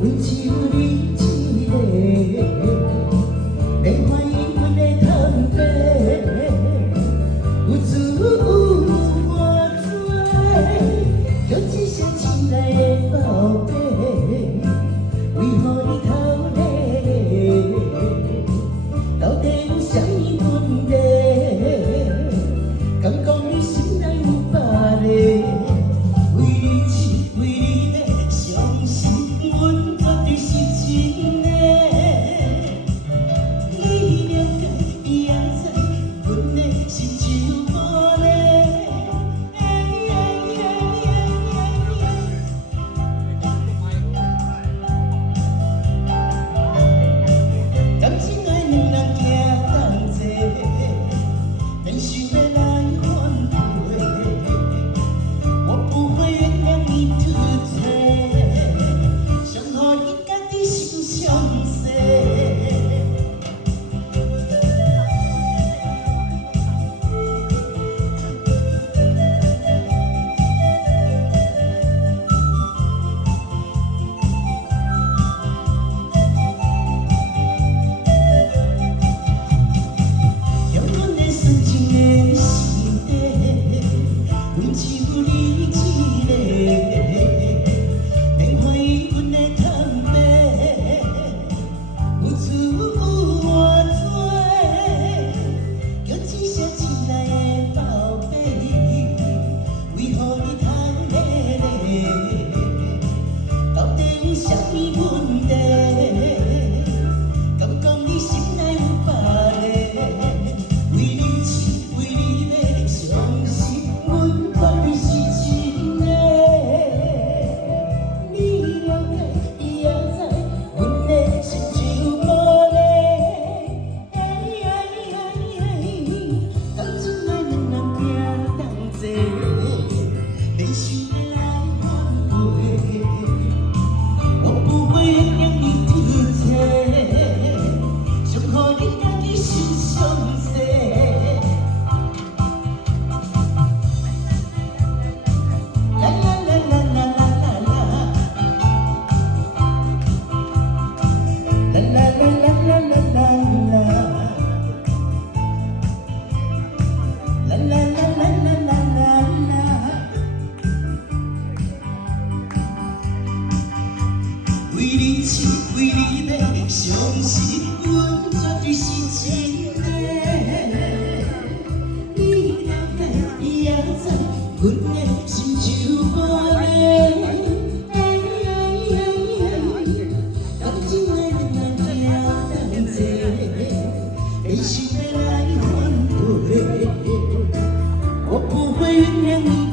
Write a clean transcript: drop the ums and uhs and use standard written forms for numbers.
阮只有你一个，免怀疑阮的坦白，有滋有我多，叫一声亲爱的宝贝，为何你偷咧？到底有啥物问题？敢讲你心内有别个？为你痴，为你迷，相信阮绝对是真的。你了解，你也知，阮的心像玻璃。感情爱两人行同齐，免想要来反悔。我不会原谅你出错，伤害你家己心伤细。用阮的纯情的心底，阮只有你一个，免怀疑阮的坦白，有滋有我多，叫一声亲爱的宝贝，为何你偷咧？到底有啥物问题？敢讲你心内有别个？为你痴，为你迷，相信阮绝对是真的。你了解，你也知，阮的心像玻璃。感情爱两人行同齐，免想要来反悔。我不会原谅你出错，伤害你家己心伤细。啦啦啦啦啦啦啦啦，啦啦啦啦啦啦啦，啦啦啦啦啦啦啦。为你痴，为你迷，相信阮绝对是真的。你了解，你也知，阮的心像玻璃。感情爱两人行同齐，免想要来反悔。我不会原谅你。